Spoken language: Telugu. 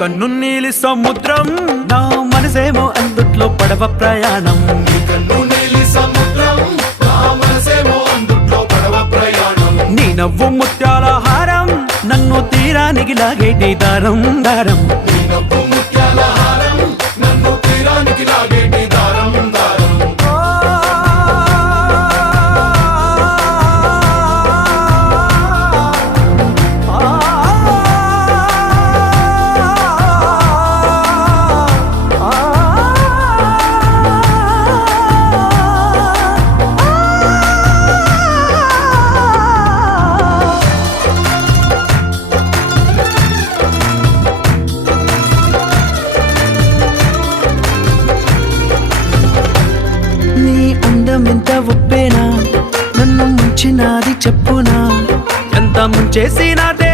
కన్ను నీలి సముద్రం నా మనసేమో అందుట్లో పడవ ప్రయాణం. కన్ను నీలి సముద్రం నా మనసేమో అందుట్లో పడవ ప్రయాణం. నీ నవ్వు ముత్యాల హారం నన్ను తీరానికి లాగేటి దారం దారం. నీ నవ్వు ముత్యాల హారం నన్ను తీరానికి లాగేటి దారం దారం. ఎంత ఒప్పేనా నన్ను ముంచినాది చెప్పునా ఎంత ముంచేసినాదే